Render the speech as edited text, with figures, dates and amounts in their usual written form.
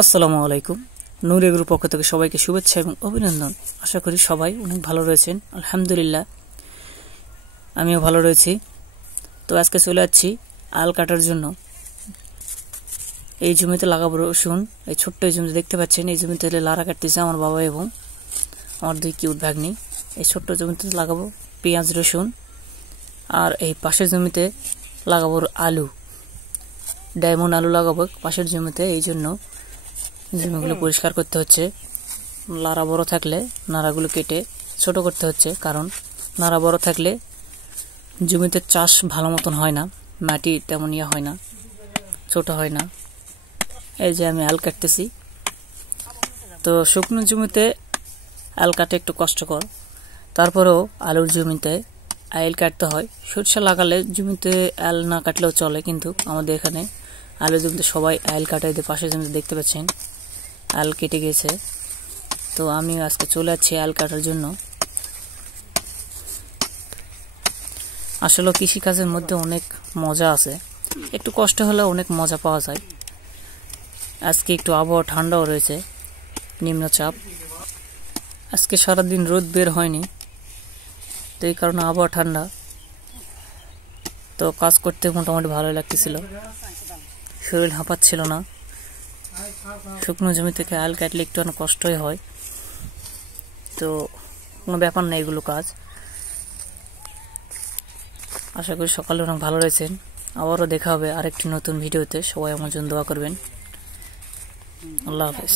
আসসালামু আলাইকুম। নূর এগ্রোর পক্ষ থেকে সবাইকে শুভেচ্ছা এবং অভিনন্দন। আশা করি সবাই অনেক ভালো রয়েছেন। আলহামদুলিল্লাহ আমিও ভালো রয়েছি। তো আজকে চলে যাচ্ছি আল কাটার জন্য। এই জমিতে লাগাবো রসুন। এই ছোট্ট এই জমিতে দেখতে পাচ্ছেন, এই জমিতে লারা কাটতেছে আমার বাবা এবং আমার দুই কিউট ভাগ্নি। এই ছোট্ট জমিতে লাগাবো পেঁয়াজ রসুন, আর এই পাশের জমিতে লাগাবো আলু, ডায়মন্ড আলু লাগাবো পাশের জমিতে। এই জন্য জমিগুলো পরিষ্কার করতে হচ্ছে। নাড়া বড় থাকলে নাড়াগুলো কেটে ছোট করতে হচ্ছে, কারণ নাড়া বড় থাকলে জমিতে চাষ ভালো মতন হয় না, মাটি তেমন ইয়ে হয় না, ছোট হয় না। এই যে আমি আল কাটতেছি। তো শুকনো জমিতে আল কাটে একটু কষ্টকর, তারপরেও আলুর জমিতে আল কাটতে হয়। সরিষা লাগালে জমিতে আল না কাটলেও চলে, কিন্তু আমাদের এখানে আলুর জমিতে সবাই আল কাটাই দিয়ে। পাশের জমিতে দেখতে পাচ্ছেন আল কেটে গেছে। তো আমি আজকে চলে যাচ্ছি আল কাটার জন্য। আসলে কৃষিকাজের মধ্যে অনেক মজা আছে, একটু কষ্ট হলেও অনেক মজা পাওয়া যায়। আজকে একটু আবহাওয়া ঠান্ডাও রয়েছে, নিম্নচাপ। আজকে সারাদিন রোদ বের হয়নি, তো এই কারণে আবহাওয়া ঠান্ডা। তো কাজ করতে মোটামুটি ভালোই লাগতেছিল, শরীর হাঁপাচ্ছিল না। শুকনো জমি থেকে আল কাটলে একটু অনেক কষ্টই হয়, তো কোনো ব্যাপার না এগুলো কাজ। আশা করি সকালে অনেক ভালো রয়েছেন। আবারও দেখা হবে আরেকটি নতুন ভিডিওতে। সবাই আমার জন্য দোয়া করবেন। আল্লাহ হাফেজ।